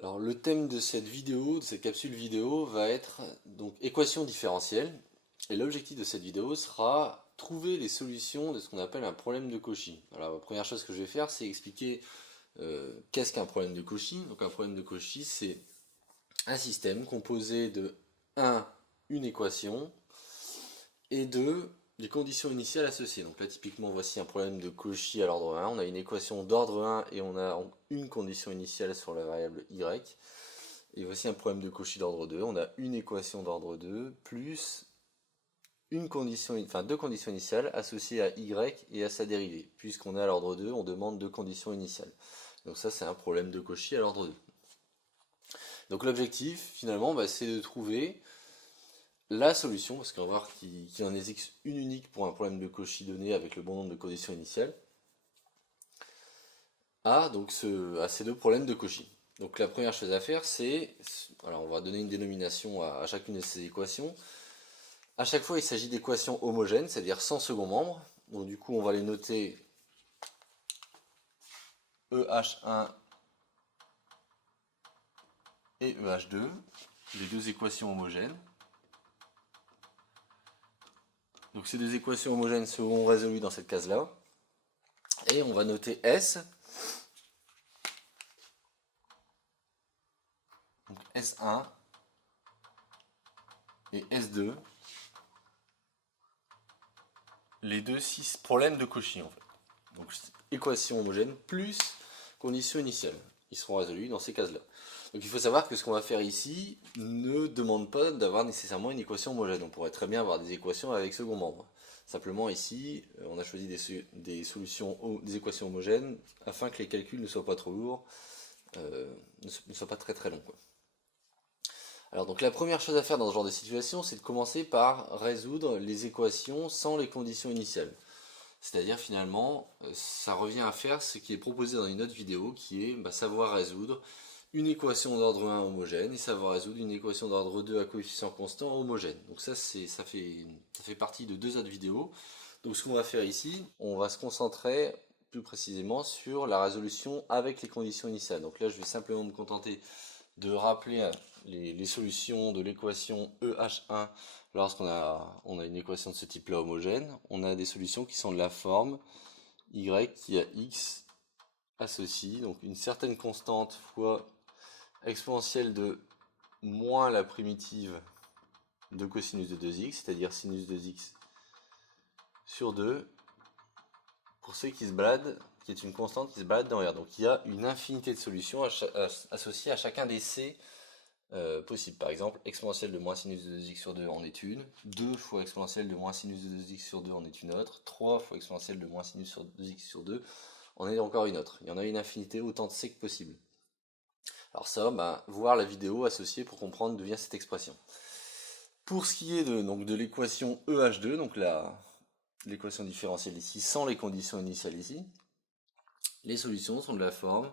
Alors le thème de cette vidéo, de cette capsule vidéo, va être donc équation différentielle. Et l'objectif de cette vidéo sera trouver les solutions de ce qu'on appelle un problème de Cauchy. Alors la première chose que je vais faire, c'est expliquer qu'est-ce qu'un problème de Cauchy. Donc un problème de Cauchy, c'est un système composé de 1, une équation, et 2, des conditions initiales associées. Donc là typiquement voici un problème de Cauchy à l'ordre 1. On a une équation d'ordre 1 et on a une condition initiale sur la variable y. Et voici un problème de Cauchy d'ordre 2. On a une équation d'ordre 2 plus deux conditions initiales associées à y et à sa dérivée. Puisqu'on est à l'ordre 2, on demande deux conditions initiales. Donc ça, c'est un problème de Cauchy à l'ordre 2. Donc l'objectif, finalement, c'est de trouver la solution, parce qu'on va voir qu'il en existe une unique pour un problème de Cauchy donné avec le bon nombre de conditions initiales, à ces deux problèmes de Cauchy. Donc la première chose à faire, c'est, alors on va donner une dénomination à chacune de ces équations. À chaque fois, il s'agit d'équations homogènes, c'est-à-dire sans second membre. Donc du coup, on va les noter EH1 et EH2, les deux équations homogènes. Donc ces deux équations homogènes seront résolues dans cette case-là. Et on va noter S. Donc S1 et S2. Les deux 6 problèmes de Cauchy en fait. Donc équation homogène plus condition initiale. Ils seront résolus dans ces cases-là. Donc il faut savoir que ce qu'on va faire ici ne demande pas d'avoir nécessairement une équation homogène. On pourrait très bien avoir des équations avec second membre. Simplement ici, on a choisi des solutions, des équations homogènes afin que les calculs ne soient pas trop lourds, ne soient pas très très longs, quoi. Alors donc la première chose à faire dans ce genre de situation, c'est de commencer par résoudre les équations sans les conditions initiales. C'est-à-dire finalement, ça revient à faire ce qui est proposé dans une autre vidéo, qui est savoir résoudre une équation d'ordre 1 homogène et savoir résoudre une équation d'ordre 2 à coefficient constant homogène. Donc ça fait partie de deux autres vidéos. Donc ce qu'on va faire ici, on va se concentrer plus précisément sur la résolution avec les conditions initiales. Donc là je vais simplement me contenter de rappeler les solutions de l'équation EH1 lorsqu'on a une équation de ce type-là homogène. On a des solutions qui sont de la forme y qui a x associe, donc une certaine constante fois exponentielle de moins la primitive de cosinus de 2x, c'est-à-dire sinus de 2x sur 2, pour c qui se balade, qui est une constante qui se balade dans R. Donc il y a une infinité de solutions associées à chacun des c possible. Par exemple, exponentielle de moins sinus de 2x sur 2 en est une, 2 fois exponentielle de moins sinus de 2x sur 2 en est une autre, 3 fois exponentielle de moins sinus sur 2x sur 2 en est encore une autre. Il y en a une infinité, autant de c que possible. Alors ça, voir la vidéo associée pour comprendre d'où vient cette expression. Pour ce qui est de l'équation EH2, donc l'équation différentielle ici, sans les conditions initiales ici, les solutions sont de la forme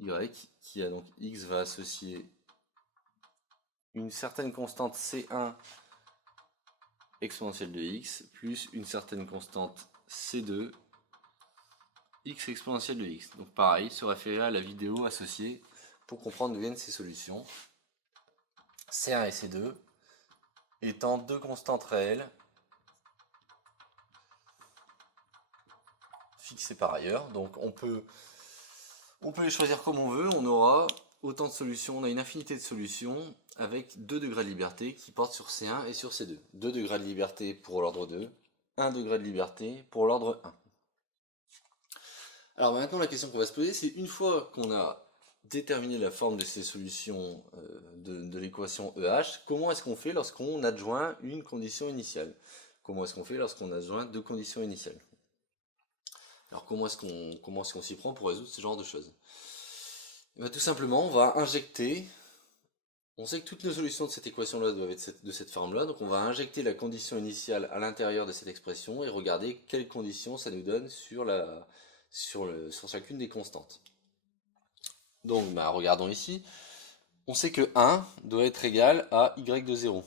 y qui a donc x va associer une certaine constante C1 exponentielle de x plus une certaine constante C2 x exponentielle de x. Donc pareil, se référer à la vidéo associée pour comprendre d'où viennent ces solutions. C1 et C2 étant deux constantes réelles fixées par ailleurs. Donc on peut les choisir comme on veut. On aura autant de solutions, on a une infinité de solutions avec 2 degrés de liberté qui portent sur C1 et sur C2. 2 degrés de liberté pour l'ordre 2, 1 degré de liberté pour l'ordre 1. Alors maintenant la question qu'on va se poser, c'est une fois qu'on a déterminé la forme de ces solutions de l'équation EH, comment est-ce qu'on fait lorsqu'on adjoint une condition initiale? Comment est-ce qu'on fait lorsqu'on adjoint deux conditions initiales? Alors comment est-ce qu'on s'y prend pour résoudre ce genre de choses? Tout simplement, on va injecter. On sait que toutes nos solutions de cette équation-là doivent être de cette forme-là, donc on va injecter la condition initiale à l'intérieur de cette expression et regarder quelles conditions ça nous donne sur chacune des constantes. Donc, regardons ici. On sait que 1 doit être égal à y de 0.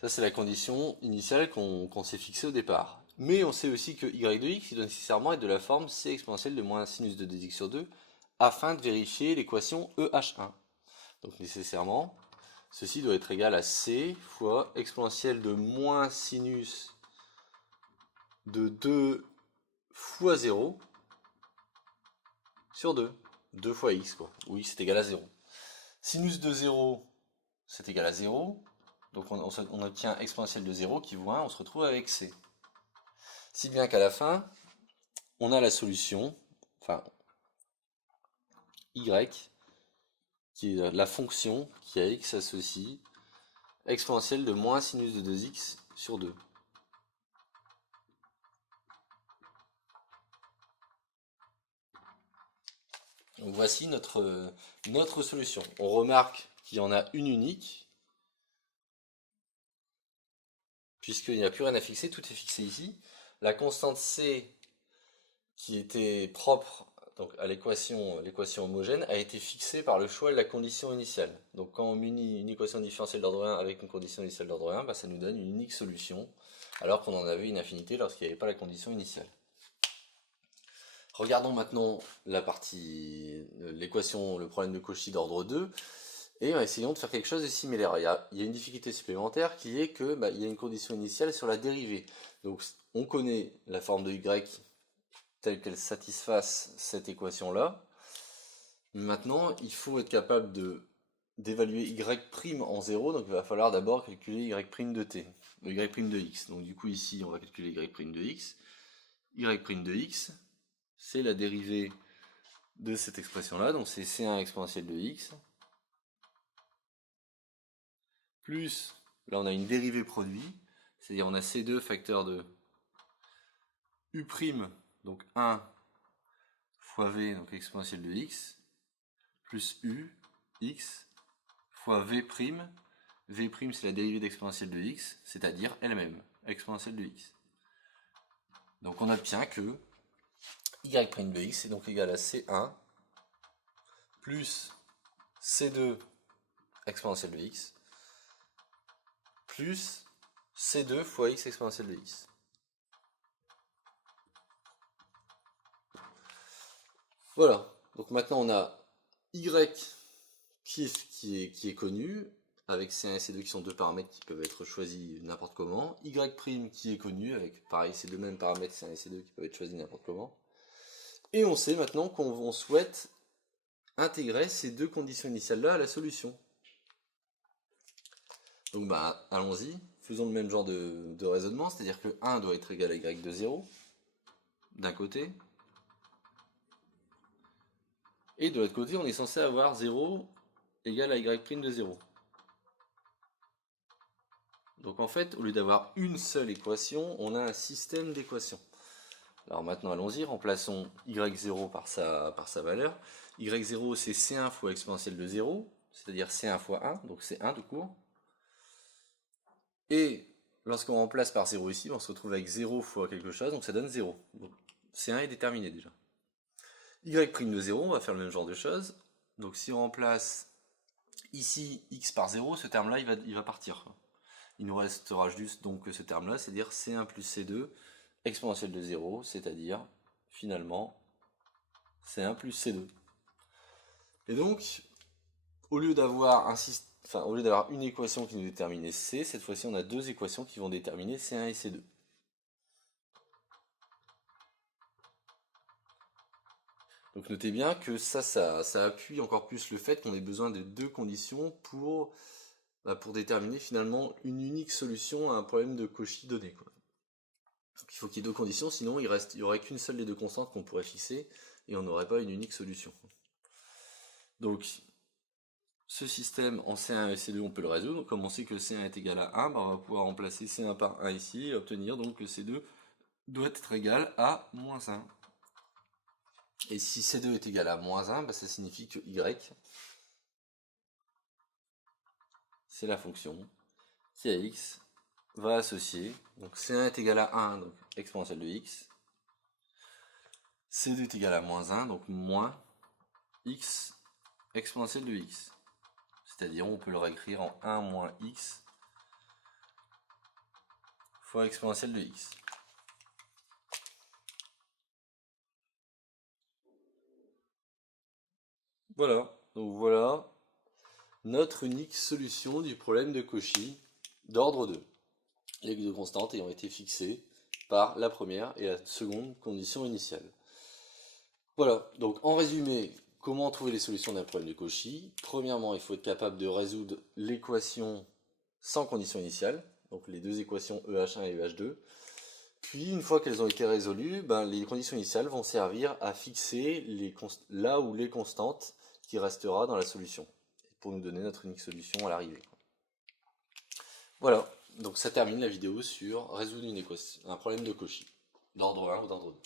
Ça, c'est la condition initiale qu'on s'est fixée au départ. Mais on sait aussi que y de x il doit nécessairement être de la forme c exponentielle de moins sinus de 2x sur 2 afin de vérifier l'équation EH1. Donc nécessairement, ceci doit être égal à c fois exponentielle de moins sinus de 2 fois 0 sur 2. 2 fois x, quoi. Où x est égal à 0. Sinus de 0, c'est égal à 0. Donc on obtient exponentielle de 0 qui vaut 1, on se retrouve avec c. Si bien qu'à la fin, on a la solution, enfin, y, qui est la fonction qui à x associe exponentielle de moins sinus de 2x sur 2. Donc voici notre solution. On remarque qu'il y en a une unique, puisqu'il n'y a plus rien à fixer, tout est fixé ici. La constante c, qui était propre donc, à l'équation homogène, a été fixée par le choix de la condition initiale. Donc quand on munit une équation différentielle d'ordre 1 avec une condition initiale d'ordre 1, bah, ça nous donne une unique solution, alors qu'on en avait une infinité lorsqu'il n'y avait pas la condition initiale. Regardons maintenant la partie, l'équation, le problème de Cauchy d'ordre 2, et essayons de faire quelque chose de similaire. Il y a une difficulté supplémentaire qui est que il y a une condition initiale sur la dérivée. Donc on connaît la forme de y telle qu'elle satisfasse cette équation-là. Maintenant, il faut être capable d'évaluer y' en 0, donc il va falloir d'abord calculer y' de t, y' de x. Donc du coup ici, on va calculer y' de x. Y' de x, c'est la dérivée de cette expression-là, donc c'est c1 exponentielle de x, plus, là on a une dérivée produit, c'est-à-dire on a c2 facteur de u', donc 1 fois v, donc exponentielle de x, plus u, x, fois v', v' c'est la dérivée d'exponentielle de x, c'est-à-dire elle-même, exponentielle de x. Donc on obtient que y' de x est donc égal à c1 plus c2 exponentielle de x plus c2 fois x exponentielle de x. Voilà, donc maintenant on a y qui est connu, avec C1 et C2 qui sont deux paramètres qui peuvent être choisis n'importe comment, y' qui est connu, avec pareil ces deux mêmes paramètres C1 et C2 qui peuvent être choisis n'importe comment, et on sait maintenant qu'on souhaite intégrer ces deux conditions initiales-là à la solution. Donc allons-y, faisons le même genre de raisonnement, c'est-à-dire que 1 doit être égal à y de 0, d'un côté, et de l'autre côté, on est censé avoir 0 égale à y' de 0. Donc en fait, au lieu d'avoir une seule équation, on a un système d'équations. Alors maintenant, allons-y, remplaçons y0 par sa valeur. y0, c'est c1 fois exponentielle de 0, c'est-à-dire c1 fois 1, donc c'est 1 tout court. Et lorsqu'on remplace par 0 ici, on se retrouve avec 0 fois quelque chose, donc ça donne 0. Donc c1 est déterminé déjà. y' de 0, on va faire le même genre de choses. Donc si on remplace ici x par 0, ce terme-là, il va partir. Il nous restera juste donc ce terme-là, c'est-à-dire c1 plus c2 exponentielle de 0, c'est-à-dire finalement c1 plus c2. Et donc, au lieu d'avoir une équation qui nous déterminait c, cette fois-ci on a deux équations qui vont déterminer c1 et c2. Donc notez bien que ça appuie encore plus le fait qu'on ait besoin de deux conditions pour déterminer finalement une unique solution à un problème de Cauchy donné, quoi. Donc il faut qu'il y ait deux conditions, sinon il n'y aurait qu'une seule des deux constantes qu'on pourrait fixer, et on n'aurait pas une unique solution. Donc, ce système en C1 et C2, on peut le résoudre. Donc, comme on sait que C1 est égal à 1, on va pouvoir remplacer C1 par 1 ici, et obtenir donc que C2 doit être égal à moins 1. Et si C2 est égal à moins 1, ça signifie que Y, c'est la fonction qui à X va associer, donc C1 est égal à 1, donc exponentielle de X, C2 est égal à moins 1, donc moins X exponentielle de X. C'est-à-dire, on peut le réécrire en 1 moins X fois exponentielle de X. Voilà, donc voilà notre unique solution du problème de Cauchy d'ordre 2. Les deux constantes ayant été fixées par la première et la seconde condition initiale. Voilà, donc en résumé, comment trouver les solutions d'un problème de Cauchy? Premièrement, il faut être capable de résoudre l'équation sans condition initiale, donc les deux équations EH1 et EH2. Puis, une fois qu'elles ont été résolues, les conditions initiales vont servir à fixer là où les constantes qui restera dans la solution, pour nous donner notre unique solution à l'arrivée. Voilà, donc ça termine la vidéo sur résoudre un problème de Cauchy, d'ordre 1 ou d'ordre 2.